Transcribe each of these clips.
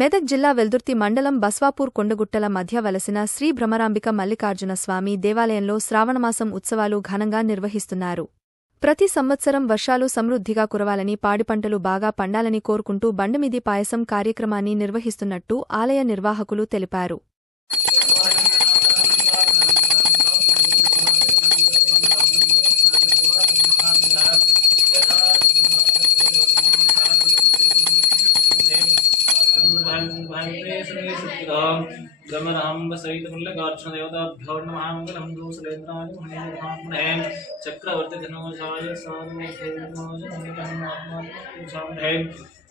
మెదక్ జిల్లా వెల్దుర్తి మండలం బస్వాపూర్ కొండగుట్టల మధ్య వలసిన శ్రీ భ్రమరాంబిక మల్లికార్జున స్వామి దేవాలయంలో శ్రావణమాసం ఉత్సవాలు ఘనంగా నిర్వహిస్తున్నారు. ప్రతి సంవత్సరం వర్షాలు సమృద్ధిగా కురవాలని పాడిపంటలు బాగా పండాలని కోరుకుంటూ బండమిది పాయసం కార్యక్రమాన్ని నిర్వహిస్తున్నట్టు ఆలయ నిర్వాహకులు తెలిపారు. ब्रह्मराम्बसहितमल्लिकार्जुनदेवताभ्यो नमः मङ्गलं दूसरेन्द्राय महामहे चक्रवर्ती धनुषाय साधुमहे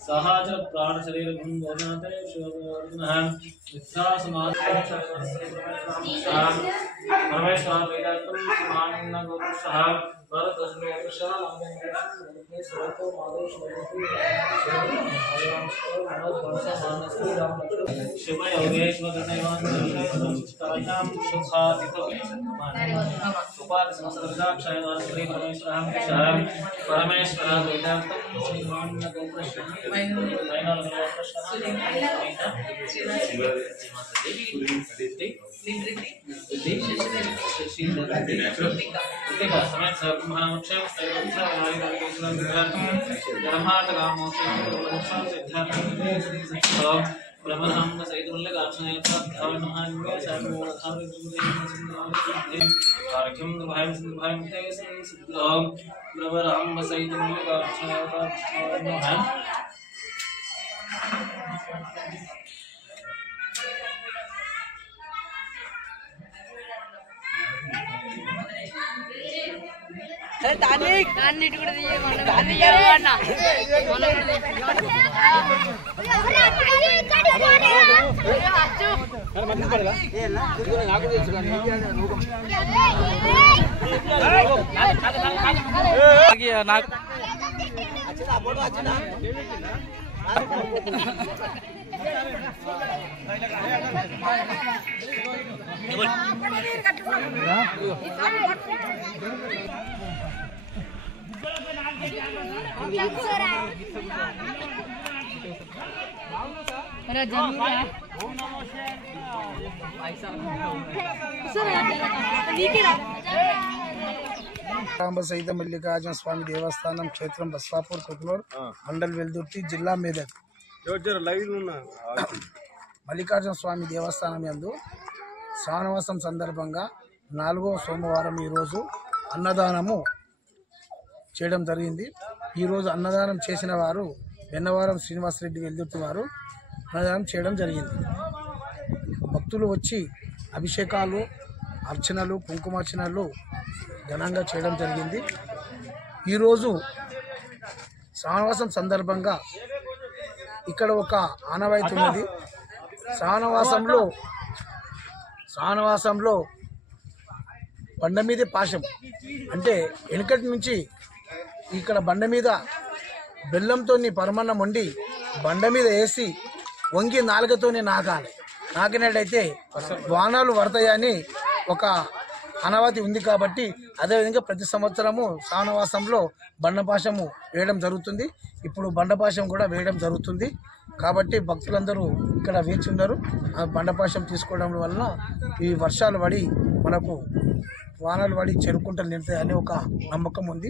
सहाचर प्राण शरीर भंगोनाते शिववर्धनः विद्यासमाधि परमेश्वर वेदांतम मानन गोपुषः भरतस्मेषः सर्वतो शिव योगेश्वर नयनां सुखादितो उपाद समस्तक्षय श्री परमेश्वर वेदांतम मानन गोपुषः सहित मल्लिकार्जुन स्वामी देवस्थान क्षेत्र बस्वापूर कोतनूर मंडल वेल्दुर्ति जिला मेदक मल्लिकार्जुन स्वामी देवस्थान यंदु శ్రావణమాసం సందర్భంగా 4వ సోమవారం ఈ రోజు అన్నదానము చేయడం జరిగింది. ఈ రోజు అన్నదానం చేసిన వారు వెన్నవారం శ్రీనివాసరెడ్డి వెల్దుర్తి వారు అన్నదానం చేయడం జరిగింది. భక్తులు వచ్చి అభిషేకాలు, అర్చనలు, కుంకుమార్చనలు ఘనంగా చేయడం జరిగింది. ఈరోజు శ్రావణమాసం సందర్భంగా ఇక్కడ ఒక ఆనవాయితీ ఉన్నది. శ్రావణమాసంలో బండ మీద పాశం అంటే వెనుకటి నుంచి ఇక్కడ బండ మీద బెల్లంతో పరమన్నం వండి బండ మీద వేసి వంగి నాలుకతోనే నాకాలి. నాకినట్టయితే వానాలు పడతాయని ఒక ఆనవాయితీ ఉంది. కాబట్టి అదేవిధంగా ప్రతి సంవత్సరము శ్రావణమాసంలో బండపాశము వేయడం జరుగుతుంది. ఇప్పుడు బండపాశం కూడా వేయడం జరుగుతుంది. కాబట్టి భక్తులందరూ ఇక్కడ వేచి ఉన్నారు. ఆ బండపాశం తీసుకోవడం వలన ఈ వర్షాలు పడి మనకు వానలు పడి చెరుకుంటలు నిండుతాయని ఒక నమ్మకం ఉంది.